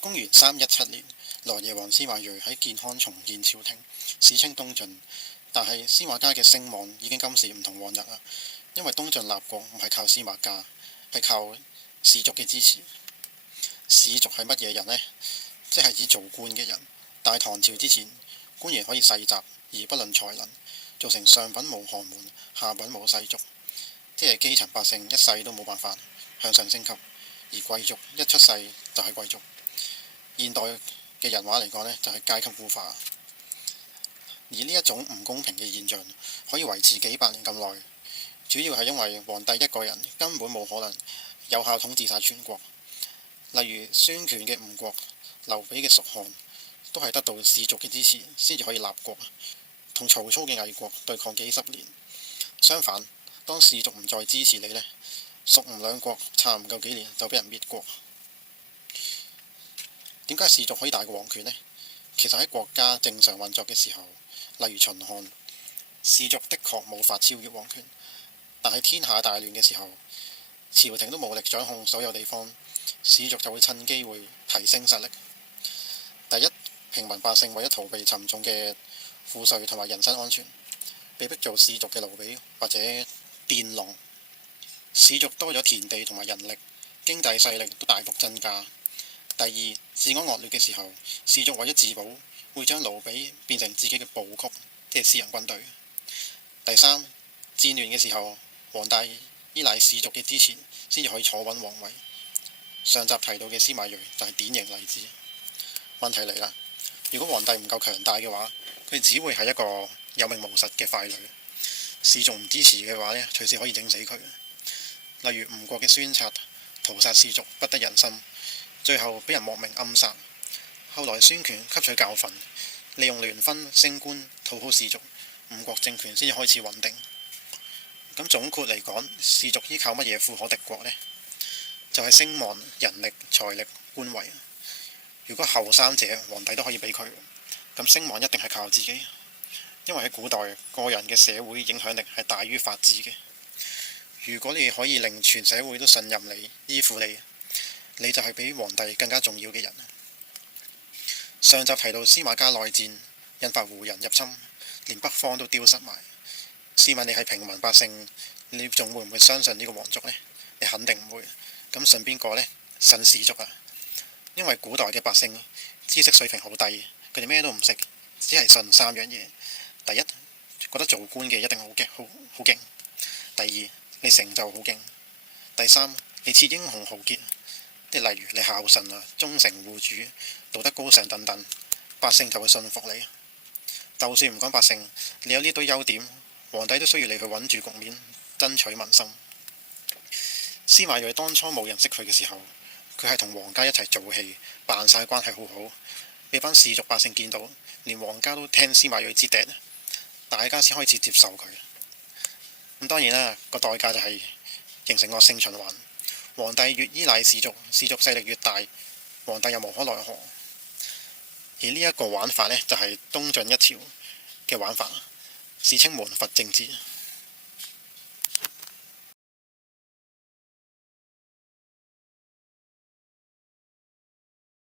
公元317年，羅耶王司馬睿喺建康重建朝廷，史稱東晉。但係司馬家嘅聲望已經今時唔同往日啦，因為東晉立國唔係靠司馬家，係靠士族嘅支持。士族係乜嘢人呢？即係指做官嘅人。大唐朝之前，官員可以世襲而不論才能，造成上品無寒門，下品無世族，即係基層百姓一世都冇辦法向上升級，而貴族一出世就係貴族。現代嘅人話嚟講呢，就係階級固化。而呢一種唔公平嘅現象可以維持幾百年咁耐，主要係因為皇帝一個人根本冇可能有效統治晒全國。例如孫權嘅吳國、劉備嘅蜀漢，都係得到士族嘅支持先至可以立國，同曹操嘅魏國對抗幾十年。相反，當士族唔再支持你呢，蜀吳兩國差唔夠幾年就俾人滅國。點解士族可以大過皇權呢？其實喺國家正常運作嘅時候，例如秦漢，士族的確無法超越皇權，但係天下大亂嘅時候，朝廷都無力掌控所有地方，士族就會趁機會提升實力。第一，平民百姓為咗逃避沉重嘅賦稅同埋人身安全，被逼做士族嘅奴婢或者佃農。士族多咗田地同埋人力，經濟勢力都大幅增加。第二，治安惡劣嘅時候，士族為咗自保，會將奴婢變成自己嘅部曲，即係私人軍隊。第三，戰亂嘅時候，皇帝依賴士族嘅支持，先至可以坐穩皇位。上集提到嘅司馬睿就係典型例子。問題嚟啦，如果皇帝唔夠強大嘅話，佢只會係一個有名無實嘅傀儡。士族唔支持嘅話呢，隨時可以整死佢。例如吳國嘅孫策屠殺士族，不得人心，最後俾人莫名暗殺。後來孫權吸取教訓，利用聯婚升官討好士族，吳國政權先至開始穩定。咁總括嚟講，士族依靠乜嘢富可敵國呢？就係聲望、人力、財力、官位。如果後三者皇帝都可以俾佢，咁聲望一定係靠自己，因為喺古代個人嘅社會影響力係大於法治嘅。如果你可以令全社會都信任你、依附你，你就係比皇帝更加重要嘅人。上集提到司馬家內戰，引發胡人入侵，連北方都丟失埋。試問你係平民百姓，你仲會唔會相信呢個皇族呢？你肯定唔會。咁信邊個呢？信士族啊！因為古代嘅百姓知識水平好低，佢哋咩都唔識，只係信三樣嘢。第一，覺得做官嘅一定好勁，好勁。第二，你成就好勁。第三，你似英雄豪傑，即係例如你孝順啊、忠誠護主、道德高尚等等，百姓就會信服你。就算唔講百姓，你有呢堆優點，皇帝都需要你去穩住局面，爭取民心。司馬睿當初冇人識佢嘅時候，佢係同皇家一齊做戲，扮晒關係好好，俾班士族百姓見到，連皇家都聽司馬睿之笛，大家先開始接受佢。咁當然啦，個代價就係形成惡性循環，皇帝越依賴士族，士族勢力越大，皇帝又無可奈何。而呢一個玩法呢，就係東晉一朝嘅玩法，史稱門閥政治。